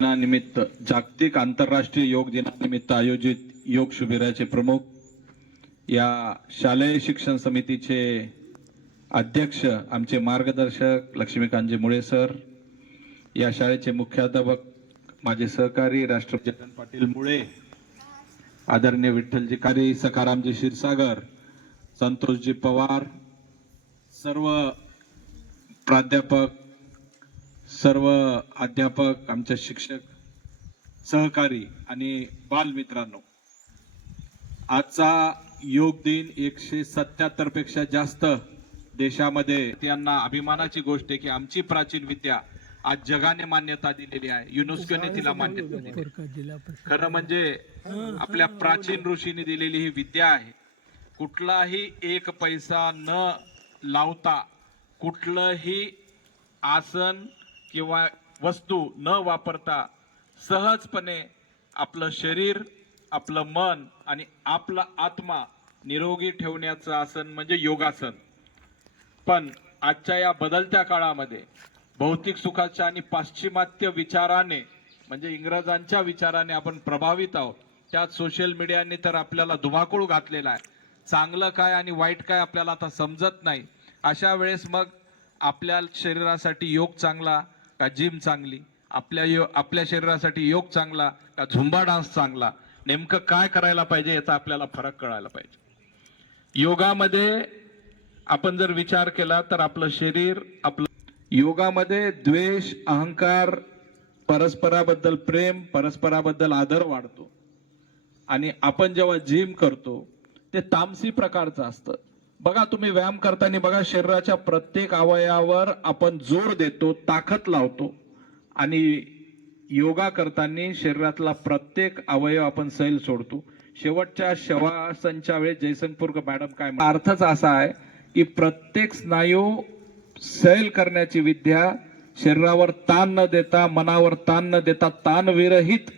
दिनानिमित्त जागतिक आंतरराष्ट्रीय योग दिनानिमित्त आयोजित योग शिबिराचे प्रमुख, या शालेय शिक्षण समितीचे अध्यक्ष, आमचे मार्गदर्शक लक्ष्मीकांतजी मुळे सर, या शाळेचे मुख्याध्यापक माझे सहकारी राष्ट्रपती जयंत पाटील मुळे, आदरणीय विठ्ठलजी कारी, सखारामजी क्षीरसागर, संतोषजी पवार, सर्व प्राध्यापक, सर्व अध्यापक, आमचे शिक्षक, सहकारी आणि बालमित्रांनो, आजचा योग दिन 177 पेक्षा जास्त देशामध्ये, त्यांना अभिमानाची गोष्ट आहे की आमची प्राचीन विद्या आज जगाने मान्यता दिलेली आहे, युनेस्कोने तिला मान्यता दिली। खरं म्हणजे आपल्या प्राचीन ऋषींनी दिलेली ही विद्या आहे। कुठलाही एक पैसा न लावता, कुठलंही आसन किंवा वस्तू न वापरता सहजपणे आपलं शरीर, आपलं मन आणि आपला आत्मा निरोगी ठेवण्याचं आसन म्हणजे योगासन। पण आजच्या या बदलत्या काळामध्ये भौतिक सुखाच्या आणि पाश्चिमात्य विचाराने म्हणजे इंग्रजांच्या विचाराने आपण प्रभावित आहोत। त्यात सोशल मीडियाने तर आपल्याला धुमाकूळ घातलेला आहे। चांगलं काय आणि वाईट काय आपल्याला आता समजत नाही। अशा वेळेस मग आपल्या शरीरासाठी योग चांगला का जिम चांगली, आपल्या शरीरासाठी योग चांगला का झुंबा डान्स चांगला, नेमकं काय करायला पाहिजे याचा आपल्याला फरक कळायला पाहिजे। योगामध्ये आपण जर विचार केला तर आपलं शरीर, योगामध्ये द्वेष, अहंकार, परस्पराबद्दल प्रेम, परस्पराबद्दल आदर वाढतो। आणि आपण जेव्हा जिम करतो ते तामसी प्रकारचं असतं। बघा, तुम्ही व्यायाम करताना बघा, शरीराच्या प्रत्येक अवयवावर आपण जोर देतो, ताकद लावतो, आणि योगा करताना शरीरातला प्रत्येक अवयव आपण सैल सोडतो। शेवटच्या श्वासांच्या वेळेस जयशंकपूर मॅडम काय अर्थच असा आहे की प्रत्येक स्नायू सैल करण्याची विद्या, शरीरावर ताण न देता, मनावर ताण न देता, ताणविरहित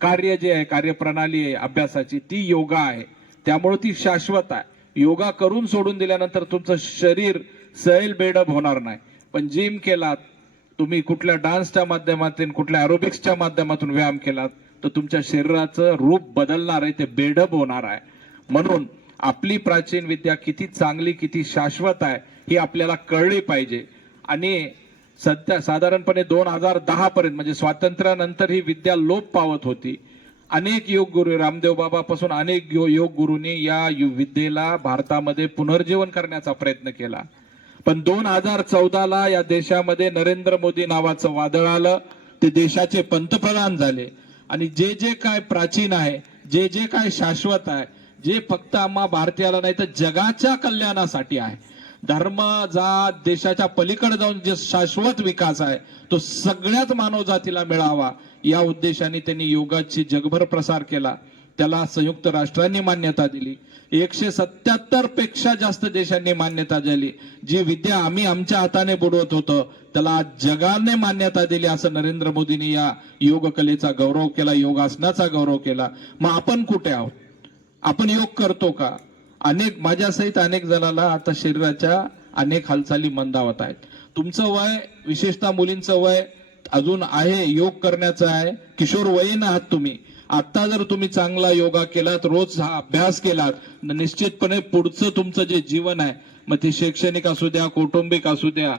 कार्य जे आहे, कार्यप्रणाली आहे अभ्यासाची, ती योगा आहे। त्यामुळे ती शाश्वत आहे। योगा करून सोडून दिल्यानंतर तुमचं शरीर सैल बेडब होणार नाही। पण जिम केलात तुम्ही, कुठल्या डान्सच्या माध्यमातून, कुठल्या एरोबिक्सच्या माध्यमातून व्यायाम केलात तर तुमच्या शरीराचं रूप बदलणार आहे, ते बेडब होणार आहे। म्हणून आपली प्राचीन विद्या किती चांगली, किती शाश्वत आहे ही आपल्याला कळली पाहिजे। आणि सध्या साधारणपणे 2010 पर्यंत म्हणजे स्वातंत्र्यानंतर ही विद्या लोप पावत होती। अनेक योग गुरु, रामदेव बाबापासून अनेक योग गुरूंनी या विद्येला भारतामध्ये पुनर्जीवन करण्याचा प्रयत्न केला। पण 2014ला या देशामध्ये नरेंद्र मोदी नावाचं वादळ आलं, ते देशाचे पंतप्रधान झाले, आणि जे जे काय प्राचीन आहे, जे जे काय शाश्वत आहे, जे फक्त आम्हा भारतीयाला नाही तर जगाच्या कल्याणासाठी आहे, धर्म जात देशाच्या पलीकडे जाऊन जे शाश्वत विकास आहे तो सगळ्याच मानवजातीला मिळावा, या उद्देशाने त्यांनी योगाची जगभर प्रसार केला। त्याला संयुक्त राष्ट्रांनी मान्यता दिली। 177 पेक्षा जास्त देशांनी मान्यता दिली। जी विद्या आम्ही आमच्या हाताने बुडवत होतो त्याला आज जगाने मान्यता दिली। असं नरेंद्र मोदींनी या योग कलेचा गौरव केला, योगासनाचा गौरव केला। मग आपण कुठे आहोत? आपण योग करतो का? अनेक, माझ्यासहित अनेक जणांना आता शरीराच्या अनेक हालचाली मंदावत आहेत। तुमचं वय, विशेषतः मुलींचं वय अजून आहे, योग करण्याचं आहे, किशोर वयीन आहात तुम्ही। आता जर तुम्ही चांगला योगा केलात, रोज हा अभ्यास केलात, निश्चितपणे पुढचं तुमचं जे जीवन आहे, मग ते शैक्षणिक असू द्या, कौटुंबिक असू द्या,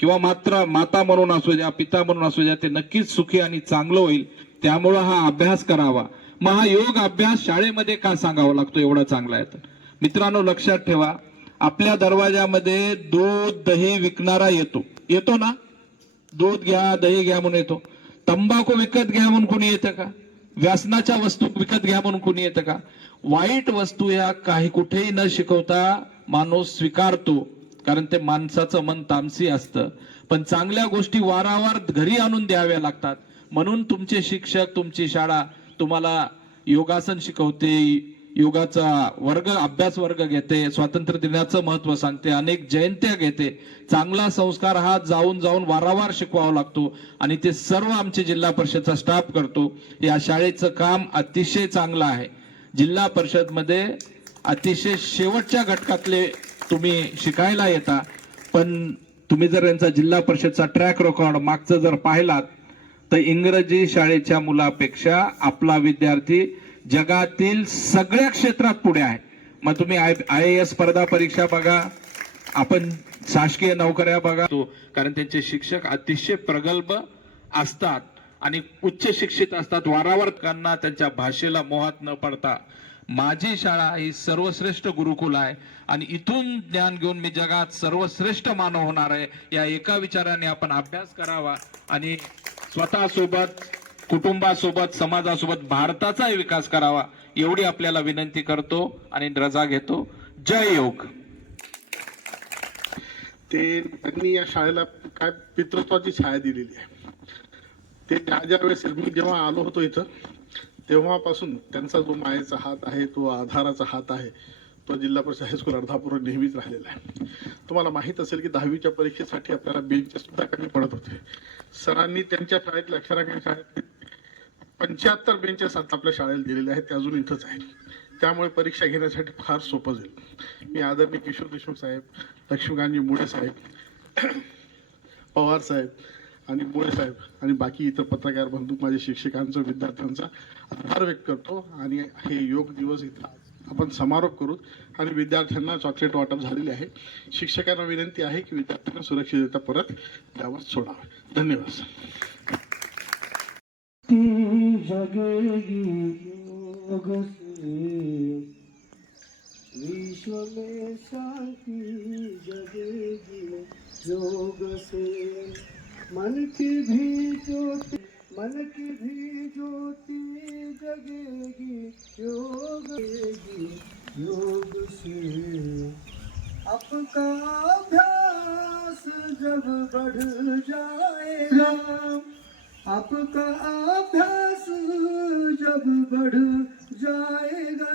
किंवा मात्र माता म्हणून असू द्या, पिता म्हणून असू द्या, ते नक्कीच सुखी आणि चांगलं होईल। त्यामुळं हा अभ्यास करावा। मग हा योग अभ्यास शाळेमध्ये का सांगावा लागतो, एवढा चांगला आहे तर मित्रांनो लक्षात ठेवा, आपल्या दरवाजामध्ये दूध दही विकणारा येतो ना, दूध घ्या, दही घ्या म्हणून येतो। तंबाखू विकत घ्या म्हणून कोणी येतं का? व्यसनाच्या वस्तू विकत घ्या म्हणून कोणी येतं का? वाईट वस्तू या काही कुठेही न शिकवता माणूस स्वीकारतो, कारण ते माणसाचं मन तामसी असतं। पण चांगल्या गोष्टी वारंवार घरी आणून द्याव्या लागतात। म्हणून तुमचे शिक्षक, तुमची शाळा तुम्हाला योगासन शिकवते, योगाचा वर्ग, अभ्यास वर्ग घेते, स्वातंत्र्य दिनाचं महत्व सांगते, अनेक जयंत्या घेते। चांगला संस्कार हा जाऊन जाऊन वारंवार शिकवावा लागतो, आणि ते सर्व आमचे जिल्हा परिषदचा स्टाफ करतो। या शाळेचं काम अतिशय चांगलं आहे। जिल्हा परिषद मध्ये अतिशय शेवटच्या घटकातले तुम्ही शिकायला येता, पण तुम्ही जर यांचा जिल्हा परिषदचा ट्रॅक रेकॉर्ड मागचं जर पाहिलात तर इंग्रजी शाळेच्या मुलापेक्षा आपला विद्यार्थी जगातील सगळ्या क्षेत्रात पुढे आहे. मग तुम्ही IAS स्पर्धा परीक्षा बघा, आपण शासकीय नोकऱ्या बघा, कारण त्यांचे शिक्षक अतिशय प्रगल्भ असतात आणि उच्च शिक्षित असतात. वारावर त्यांना त्यांच्या भाषेला मोहात न पडता माझी शाळा ही सर्वश्रेष्ठ गुरुकुल आहे आणि इथून ज्ञान घेऊन मी जगात सर्वश्रेष्ठ मानव होणार आहे, या एका विचाराने आपण अभ्यास करावा आणि स्वतःसोबत, कुटुंबासोबत, समाजासोबत भारताचाही विकास करावा, एवढी आपल्याला विनंती करतो आणि रजा घेतो. जय योग. त्यांनी या शाळेला काय पितृत्वाची छाया दिलेली आहे. ते ज्या वेळेस मी जेव्हा आलो होतो इथं तेव्हापासून त्यांचा जो मायेचा हात आहे, तो आधाराचा हात आहे, तो जिल्हा परिषद हायस्कूल अर्धापूर नेहमीच राहिलेला आहे. तुम्हाला माहीत असेल की 10वीच्या परीक्षेसाठी आपल्याला बेंचेस सुद्धा कमी पडत होते. सरांनी त्यांच्या शाळेतल्या अक्षरांच्या शाळेत 75 बेंचेस आता आपल्या शाळेला दिलेले आहेत, ते अजून इथंच आहेत. त्यामुळे परीक्षा घेण्यासाठी फार सोपं जाईल. मी आदरणीय किशोर देशमुख साहेब, लक्ष्मीकांतजी मुळे साहेब, पवार साहेब आणि मुळे साहेब आणि बाकी इतर पत्रकार बंधू, माझ्या शिक्षकांचा, विद्यार्थ्यांचा आभार व्यक्त करतो. आणि हे योग दिवस इथं आपण समारोप करू आणि विद्यार्थ्यांना चॉकलेट वाटप झालेले आहे. शिक्षकांना विनंती आहे की विद्यार्थ्यांना सुरक्षितरित्या परत गावात सोडावे. धन्यवाद. विश्व में शांति जगेगी योग से, मन की भी ज्योति जगेगी योग से। आपका अभ्यास जब बढ़ जाएगा, आपका अभ्यास जब बढ़ जाएगा,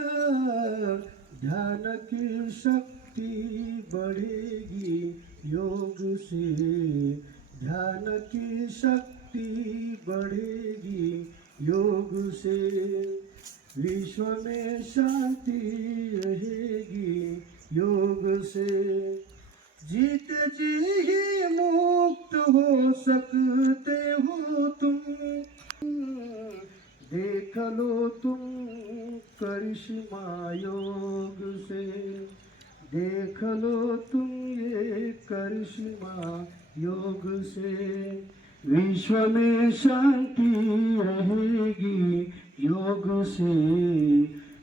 ध्यान की शक्ति बढ़ेगी योग से, ध्यान की शक्ति बढ़ेगी योग से। विश्व में शांति रहेगी योग से, जीते जी ही मुक्त हो सकते हो तुम, देख लो तुम करिश्मा योग से, देख लो तुम ये करिश्मा योग से। विश्व में शांति रहेगी योग से,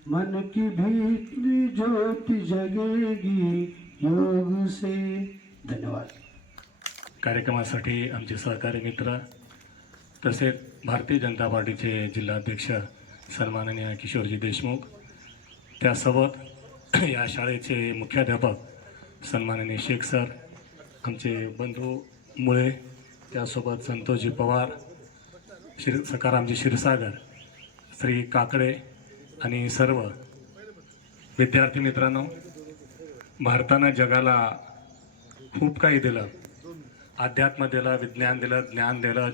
मन की भीतरी ज्योति जगेगी योग से। धन्यवाद. कार्यक्रमासाठी आमचे सहकारी मित्र तसेच भारतीय जनता पार्टीचे जिल्हाध्यक्ष सन्माननीय किशोरजी देशमुख, त्यासोबत या शाळेचे मुख्याध्यापक सन्माननीय शेख सर, आमचे बंधू मुळे, त्यासोबत संतोषजी पवार, सकारामजी क्षीरसागर, श्री काकडे आणि सर्व विद्यार्थी मित्रांनो, भारतानं जगाला खूप काही दिलं. अध्यात्म दिलं, विज्ञान दिलं, ज्ञान दिलं,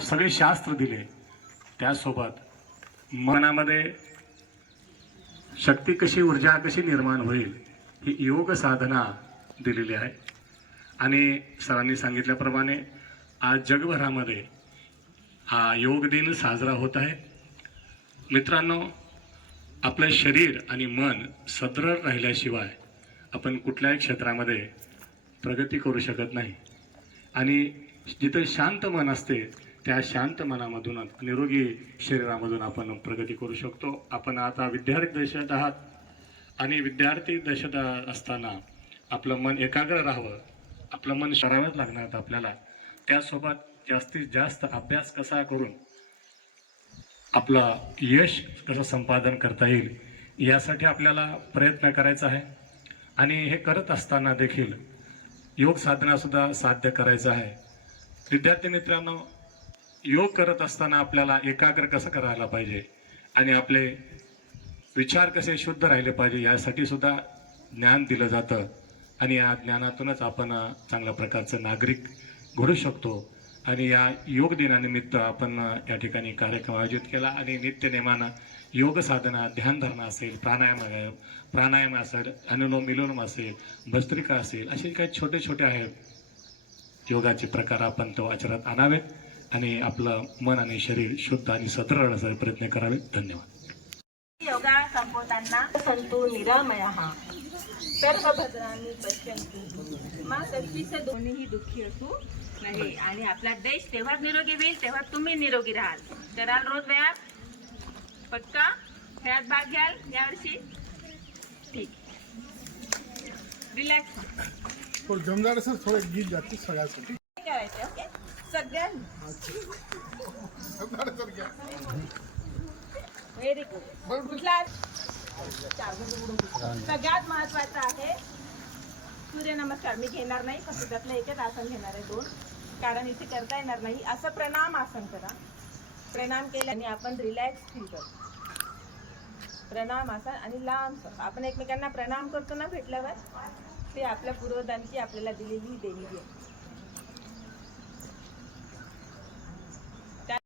सगळे शास्त्र दिले. त्यासोबत मनामध्ये शक्ती कशी, ऊर्जा कशी निर्माण होईल ही योग साधना दिलेली आहे. आणि सरांनी सांगितल्याप्रमाणे आज जगभरामध्ये हा योग दिन साजरा होत आहे. मित्रांनो, आपलं शरीर आणि मन सदृढ राहिल्याशिवाय आपण कुठल्याही क्षेत्रामध्ये प्रगती करू शकत नाही. आणि जिथे शांत मन असते त्या शांत मनामधून, निरोगी शरीरामधून आपण प्रगती करू शकतो. आपण आता विद्यार्थी दशेत आहात आणि विद्यार्थी दशेत असताना आपलं मन एकाग्र राहावं, आपलं मन करावंच लागणार आपल्याला. त्यासोबत जास्तीत जास्त अभ्यास कसा करून आपलं यश कसं संपादन करता येईल यासाठी आपल्याला प्रयत्न करायचा आहे. आणि हे करत असताना देखील योग साधनासुद्धा साध्य करायचं आहे. विद्यार्थी मित्रांनो, योग करत असताना आपल्याला एकाग्र कसं करायला पाहिजे आणि आपले विचार कसे शुद्ध राहिले पाहिजे यासाठी सुद्धा ज्ञान दिलं जातं. आणि या ज्ञानातूनच आपण चांगल्या प्रकारचं नागरिक घडू शकतो. आणि या योग दिनानिमित्त आपण या ठिकाणी कार्यक्रम आयोजित केला आणि नित्यनेमानं योग साधना, ध्यानधारणा असेल, प्राणायाम असेल, अनुलोम विलोम असेल, भस्त्रिका असेल, असे काही छोटे छोटे आहेत योगाचे प्रकार आपण तो आचरणात आणावेत. आणि आपलं मन आणि शरीर शुद्ध आणि सदृढ असा प्रयत्न करावे. धन्यवाद. योगा संपवताना संतो निरामयः सर्वभद्रांनी पश्यन्तु मा कधीच दोन्हीही दुःखी असू नये आणि आपला देश तेव्हा निरोगी होईल तेव्हा तुम्ही निरोगी राहाल. कराल रोज व्यायाम पक्का, खेळात भाग घ्याल यावर्षी. ठीक, रिलॅक्स तो जमदार सर थोडे गीत जाते सगळ्यासाठी. करायचं. ओके सगळ्यांनी जमदार सर घ्या. Very good. कुठला सगळ्यात महत्वाचं आहे सूर्यनमस्कार. मी घेणार नाही, फक्त त्यातलं एकच आसन घेणार आहे, 2, कारण इथे करता येणार नाही. असं प्रणाम आसन करा. प्रणाम केल्याने आपण रिलॅक्स फील करतो. प्रणाम आसन आणि लांब आपण एकमेकांना प्रणाम करतो ना भेटल्यावर, ते आपल्या पूर्वजांची आपल्याला दिलेली देणगी आहे.